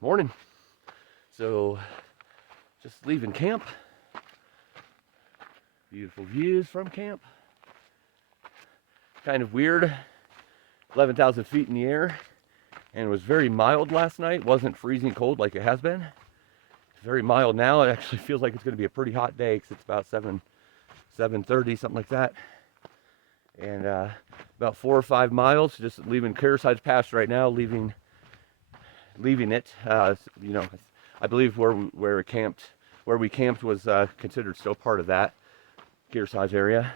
Morning. So, just leaving camp. Beautiful views from camp. Kind of weird. 11,000 feet in the air. And it was very mild last night. Wasn't freezing cold like it has been. It's very mild now. It actually feels like it's going to be a pretty hot day because it's about 7:30, something like that. And about 4 or 5 miles. Just leaving Kearsarge Pass right now. Leaving it. I believe where we camped was considered still part of that Kearsarge area.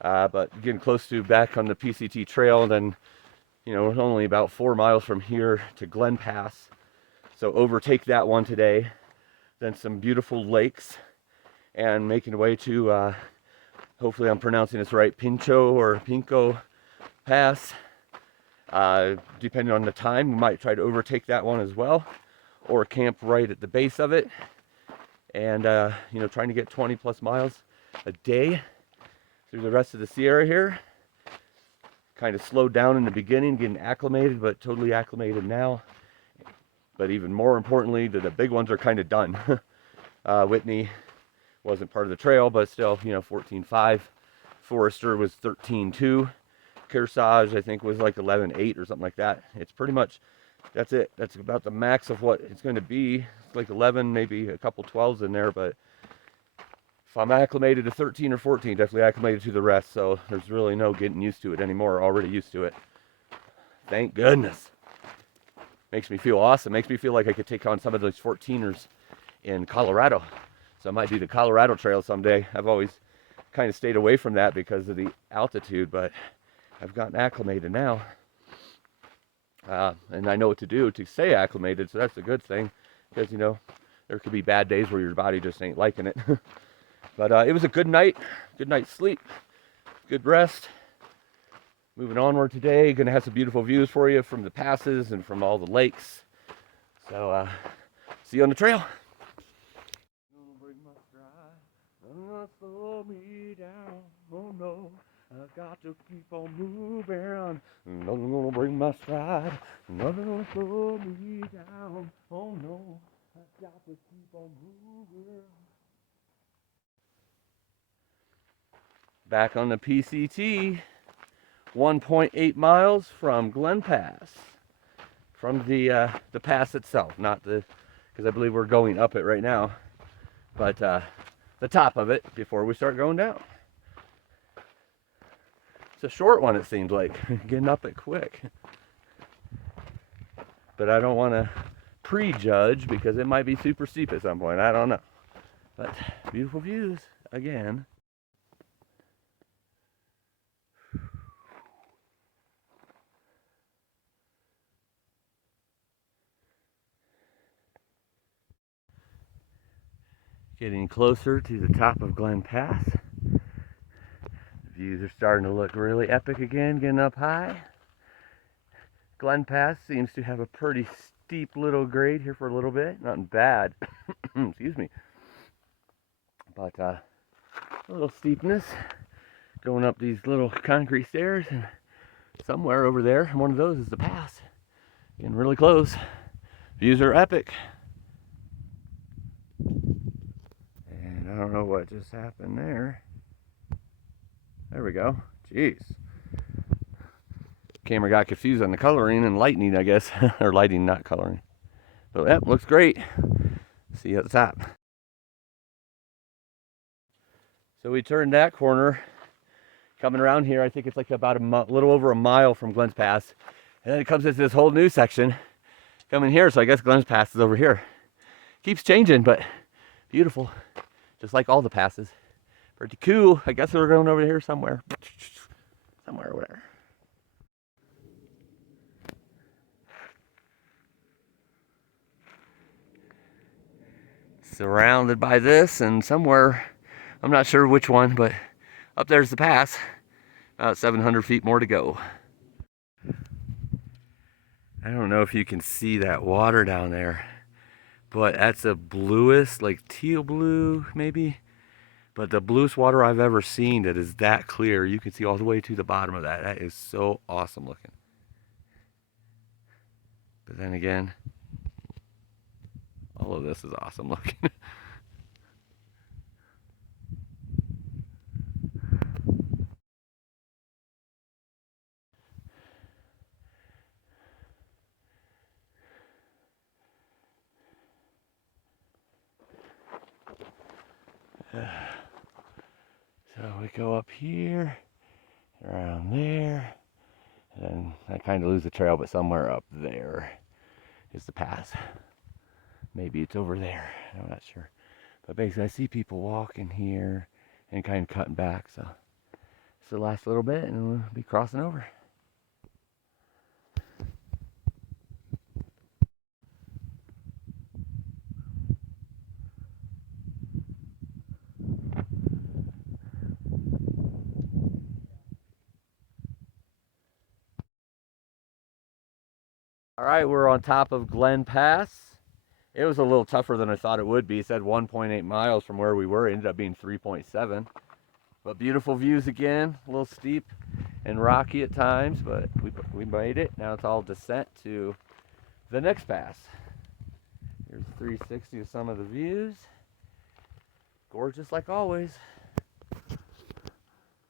But getting close to back on the PCT trail, and then we're only about 4 miles from here to Glen Pass. So overtake that one today. Then some beautiful lakes, and making our way to hopefully I'm pronouncing this right, Pinco Pass. Depending on the time, we might try to overtake that one as well, or camp right at the base of it, and trying to get 20 plus miles a day through the rest of the Sierra here. Kind of slowed down in the beginning, getting acclimated, but totally acclimated now. But even more importantly, the big ones are kind of done. Whitney wasn't part of the trail, but still, 14.5. Forester was 13.2. Kearsarge, I think, was like 11.8 or something like that. It's pretty much, that's it. That's about the max of what it's going to be. It's like 11, maybe a couple 12s in there, but if I'm acclimated to 13 or 14, definitely acclimated to the rest, so there's really no getting used to it anymore. Already used to it. Thank goodness. Makes me feel awesome. Makes me feel like I could take on some of those 14ers in Colorado. So I might do the Colorado Trail someday. I've always kind of stayed away from that because of the altitude, but I've gotten acclimated now. And I know what to do to stay acclimated, so that's a good thing, because, there could be bad days where your body just ain't liking it. But it was a good night's sleep, good rest. Moving onward today, gonna have some beautiful views for you from the passes and from all the lakes. So see you on the trail. Slow me down, oh no, I got to keep on moving. Nothing gonna break my stride, nothing gonna slow me down, oh no, I got to keep on moving. Back on the PCT, 1.8 miles from Glen Pass, from the pass itself, not because I believe we're going up it right now, but the top of it before we start going down. It's a short one, it seems like, getting up it quick. But I don't want to prejudge because it might be super steep at some point. I don't know. But beautiful views again. Getting closer to the top of Glen Pass. The views are starting to look really epic again, getting up high. Glen Pass seems to have a pretty steep little grade here for a little bit. Not bad. Excuse me. But a little steepness going up these little concrete stairs, and somewhere over there, one of those is the pass. Getting really close. Views are epic. And I don't know what just happened there. There we go. Jeez. Camera got confused on the coloring and lightning, I guess. Or lighting, not coloring. But that looks great. See you at the top. So we turned that corner. Coming around here, I think it's like about a little over a mile from Glen's Pass. And then it comes into this whole new section. Coming here, so I guess Glen's Pass is over here. Keeps changing, but beautiful. Just like all the passes. Pretty cool. I guess we're going over here somewhere. Somewhere over there. Surrounded by this, and somewhere, I'm not sure which one, but up there's the pass. About 700 feet more to go. I don't know if you can see that water down there, but that's the bluest, like teal blue maybe, but the bluest water I've ever seen that is that clear. You can see all the way to the bottom of that. That is so awesome looking. But then again, All of this is awesome looking. So we go up here, around there, and then I kind of lose the trail, but somewhere up there is the pass. Maybe it's over there, I'm not sure. But basically I see people walking here and kind of cutting back, so this will last a little bit and we'll be crossing over. All right, we're on top of Glen Pass. It was a little tougher than I thought it would be. It said 1.8 miles from where we were. It ended up being 3.7. But beautiful views again, a little steep and rocky at times, but we made it. Now it's all descent to the next pass. Here's 360 of some of the views. Gorgeous like always.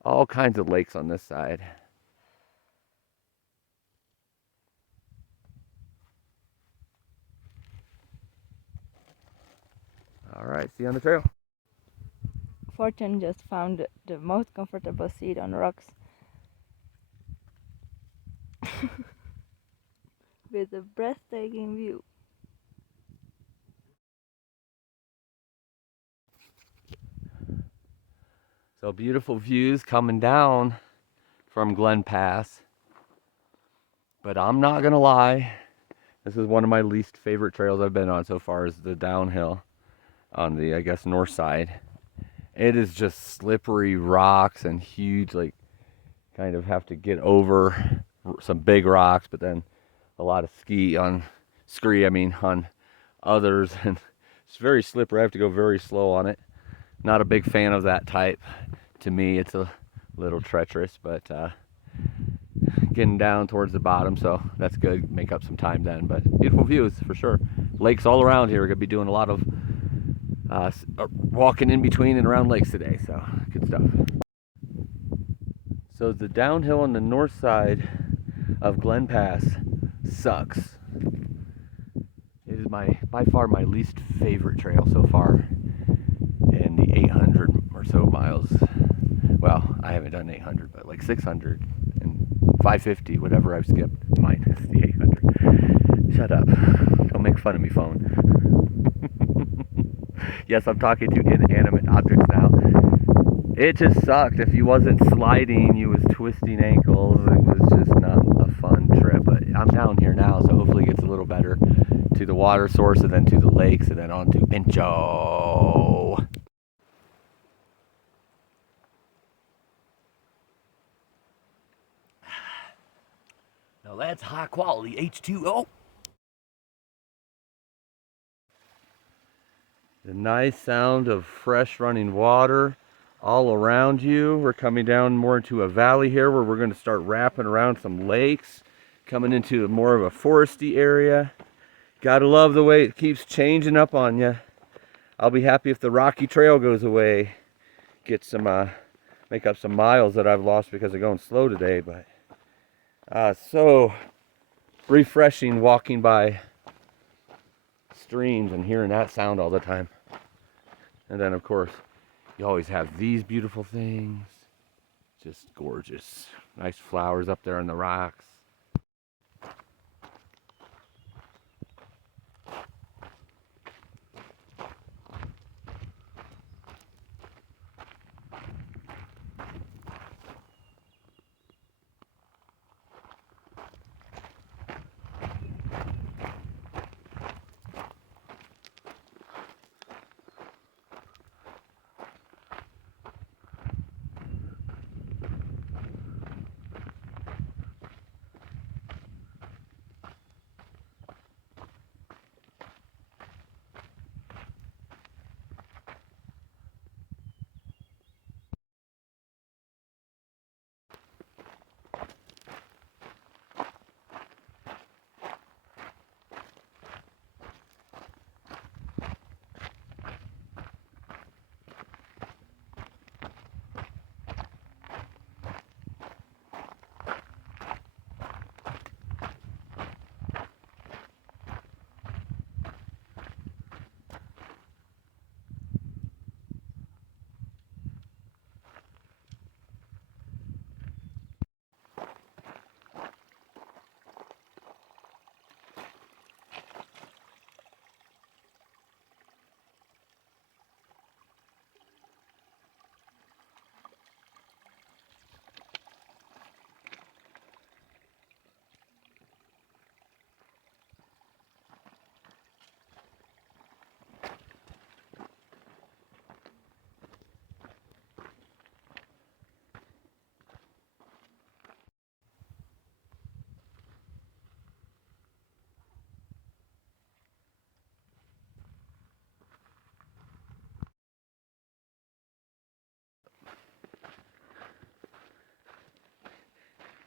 All kinds of lakes on this side. All right, see you on the trail. Fortune just found the most comfortable seat on rocks with a breathtaking view. So beautiful views coming down from Glen Pass. But I'm not gonna lie, this is one of my least favorite trails I've been on so far, is the downhill on the, I guess, north side. It is just slippery rocks and huge, like, kind of have to get over some big rocks, but then a lot of skree on others, and it's very slippery. I have to go very slow on it. Not a big fan of that type. To me, it's a little treacherous, but getting down towards the bottom, so that's good. Make up some time then, but beautiful views for sure. Lakes all around here. We're gonna be doing a lot of walking in between and around lakes today, so good stuff. So the downhill on the north side of Glen Pass sucks. It is by far my least favorite trail so far in the 800 or so miles. Well, I haven't done 800, but like 600 and 550, whatever I've skipped, minus the 800. Shut up. Don't make fun of me, phone. Yes, I'm talking to inanimate objects now. It just sucked. If you wasn't sliding, you was twisting ankles. It was just not a fun trip. But I'm down here now, so hopefully it gets a little better to the water source and then to the lakes and then on to Pincho. Now that's high quality H2O. The nice sound of fresh running water all around you. We're coming down more into a valley here where we're going to start wrapping around some lakes, coming into more of a foresty area. Gotta love the way it keeps changing up on you. I'll be happy if the rocky trail goes away. Get some, make up some miles that I've lost because of going slow today, but so refreshing walking by streams and hearing that sound all the time. And then of course you always have these beautiful things, just gorgeous, nice flowers up there on the rocks.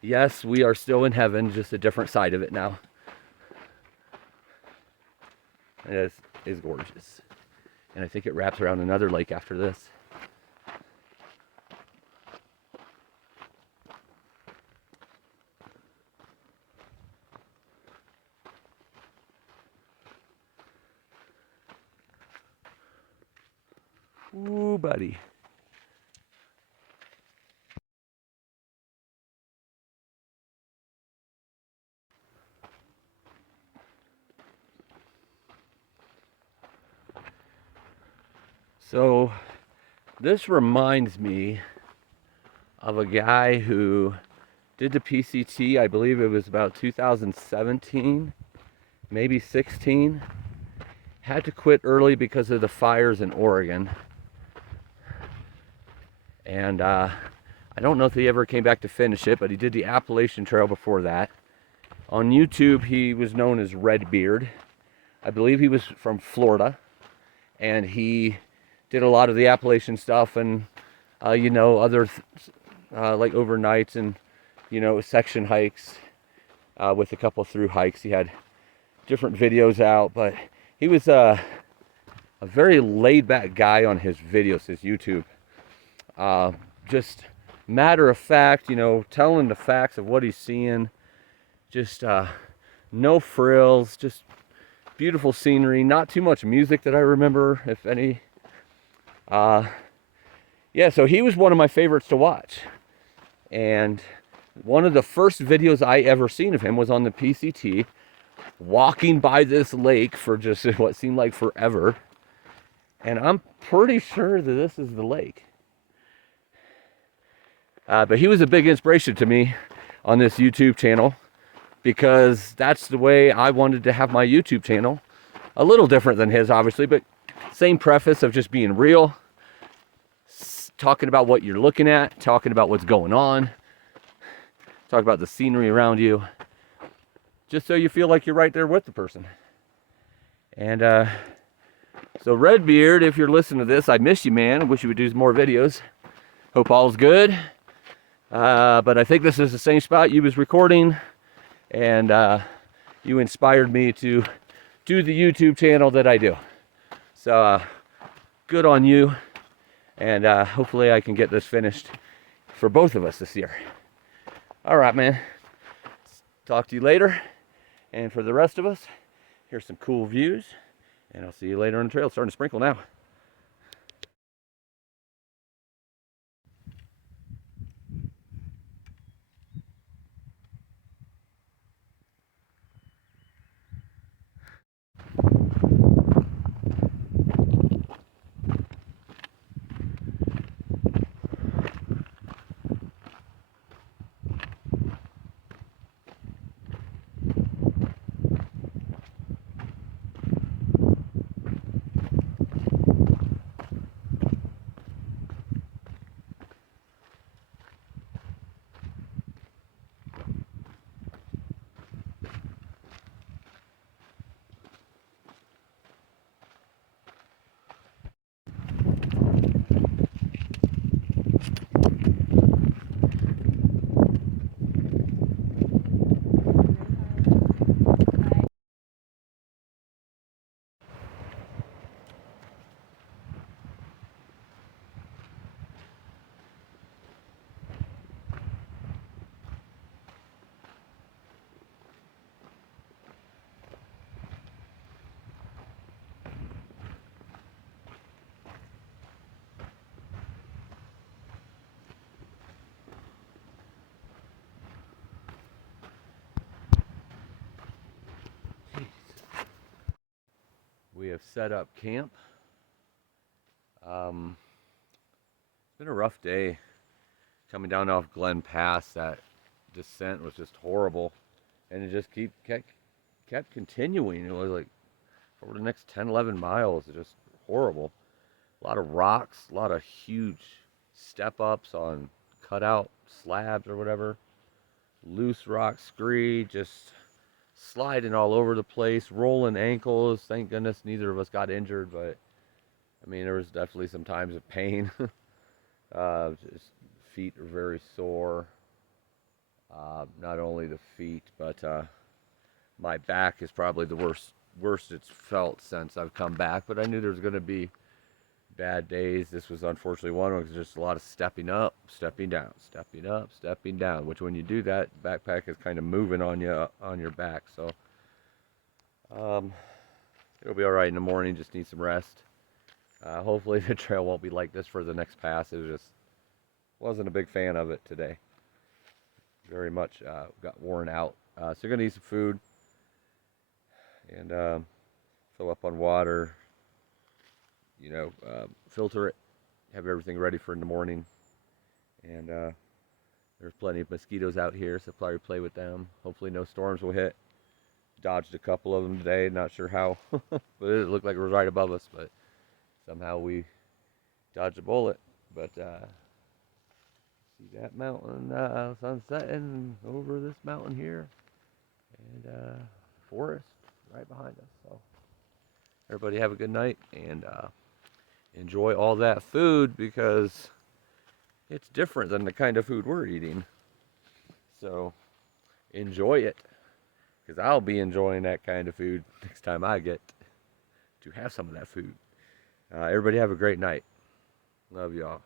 Yes, we are still in heaven, just a different side of it now. It is gorgeous. And I think it wraps around another lake after this. Ooh, buddy. So this reminds me of a guy who did the PCT. I believe it was about 2017, maybe 16. Had to quit early because of the fires in Oregon. And I don't know if he ever came back to finish it, but he did the Appalachian Trail before that. On YouTube, he was known as Redbeard. I believe he was from Florida, and he did a lot of the Appalachian stuff and, other like overnights and, section hikes with a couple Thru-Hikes. He had different videos out, but he was a very laid-back guy on his videos, his YouTube. Just matter of fact, telling the facts of what he's seeing. Just no frills, just beautiful scenery. Not too much music that I remember, if any. Yeah, so he was one of my favorites to watch. And one of the first videos I ever seen of him was on the PCT, walking by this lake for just what seemed like forever. And I'm pretty sure that this is the lake. But he was a big inspiration to me on this YouTube channel, because that's the way I wanted to have my YouTube channel. A little different than his, obviously, but same preface of just being real, talking about what you're looking at, talking about what's going on, talk about the scenery around you, just so you feel like you're right there with the person. And so Redbeard, if you're listening to this, I miss you, man. I wish you would do more videos. Hope all's good. But I think this is the same spot you was recording, and you inspired me to do the YouTube channel that I do. So good on you, and hopefully I can get this finished for both of us this year. All right, man. Talk to you later. And for the rest of us, here's some cool views, and I'll see you later on the trail. It's starting to sprinkle now. We have set up camp. It's been a rough day coming down off Glen Pass. That descent was just horrible, and it just kept continuing. It was like over the next 10, 11 miles, it's just horrible. A lot of rocks, a lot of huge step ups on cutout slabs or whatever, loose rock skree, just sliding all over the place, rolling ankles. Thank goodness neither of us got injured, but I mean, there was definitely some times of pain. Just feet are very sore. Not only the feet, but my back is probably the worst it's felt since I've come back. But I knew there was going to be bad days. This was unfortunately one of them. Because just a lot of stepping up, stepping down, stepping up, stepping down. Which when you do that, the backpack is kind of moving on you on your back. So it'll be all right in the morning. Just need some rest. Hopefully the trail won't be like this for the next pass. It just wasn't a big fan of it today. Very much got worn out. So you're gonna need some food and fill up on water. You know, filter it. Have everything ready for in the morning. And there's plenty of mosquitoes out here, so probably play with them. Hopefully no storms will hit. Dodged a couple of them today. Not sure how, but it looked like it was right above us. But somehow we dodged a bullet. But see that mountain, sun setting over this mountain here, and forest right behind us. So everybody have a good night and enjoy all that food because it's different than the kind of food we're eating. So enjoy it because I'll be enjoying that kind of food next time I get to have some of that food. Everybody have a great night. Love y'all.